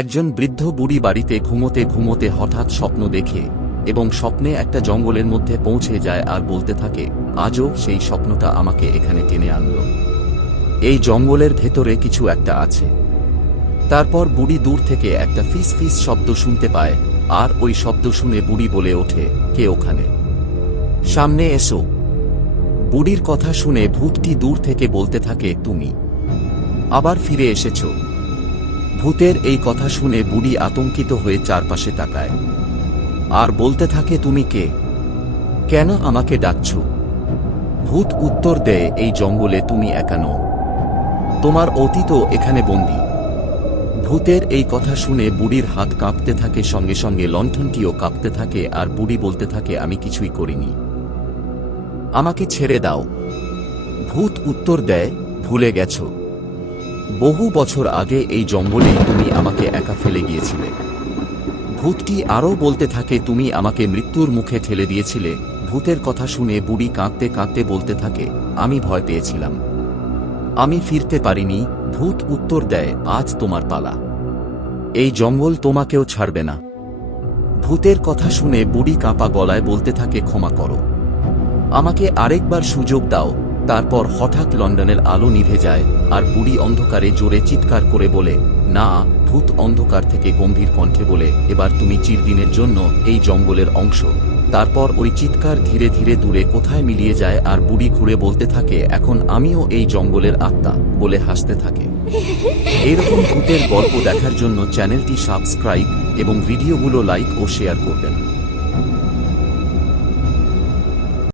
একজন বৃদ্ধ বুড়ি বাড়িতে ঘুমোতে ঘুমোতে হঠাৎ স্বপ্ন দেখে এবং স্বপ্নে একটা জঙ্গলের মধ্যে পৌঁছে যায় আর বলতে থাকে, আজও সেই স্বপ্নটা আমাকে এখানে টেনে আনল। এই জঙ্গলের ভেতরে কিছু একটা আছে। তারপর বুড়ি দূর থেকে একটা ফিস ফিস শব্দ শুনতে পায়, আর ওই শব্দ শুনে বুড়ি বলে ওঠে, কে ওখানে? সামনে এসো। বুড়ির কথা শুনে ভূতটি দূর থেকে বলতে থাকে, তুমি আবার ফিরে এসেছো। ভূতের এই কথা শুনে বুড়ি আতঙ্কিত হয়ে চারপাশে তাকায় আর বলতে থাকে, তুমি কে? কেন আমাকে ডাকছ? ভূত উত্তর দেয়, এই জঙ্গলে তুমি একা নও, তোমার অতীতও এখানে বন্দী। ভূতের এই কথা শুনে বুড়ির হাত কাঁপতে থাকে, সঙ্গে সঙ্গে লণ্ঠনটিও কাঁপতে থাকে, আর বুড়ি বলতে থাকে, আমি কিছুই করিনি, আমাকে ছেড়ে দাও। ভূত উত্তর দেয়, ভুলে গেছ, বহু বছর আগে এই জঙ্গলে তুমি আমাকে একা ফেলে গিয়েছিলে। ভূতটি আরও বলতে থাকে, তুমি আমাকে মৃত্যুর মুখে ঠেলে দিয়েছিলে। ভূতের কথা শুনে বুড়ি কাঁদতে কাঁদতে বলতে থাকে, আমি ভয় পেয়েছিলাম, আমি ফিরতে পারিনি। ভূত উত্তর দেয়, আজ তোমার পালা, এই জঙ্গল তোমাকেও ছাড়বে না। ভূতের কথা শুনে বুড়ি কাঁপা গলায় বলতে থাকে, ক্ষমা করো, আমাকে আরেকবার সুযোগ দাও। তারপর হঠাৎ লন্ডনের আলো নিভে যায়, আর বুড়ি অন্ধকারে জোরে চিৎকার করে বলে, না। ভূত অন্ধকার থেকে গম্ভীর কণ্ঠে বলে, এবার তুমি চিরদিনের জন্য এই জঙ্গলের অংশ। তারপর ওই চিৎকার ধীরে ধীরে দূরে কোথায় মিলিয়ে যায়, আর বুড়ি ঘুরে বলতে থাকে, এখন আমিও এই জঙ্গলের আত্মা, বলে হাসতে থাকে। এরকম ভূতের গল্প দেখার জন্য চ্যানেলটি সাবস্ক্রাইব এবং ভিডিওগুলো লাইক ও শেয়ার করবেন।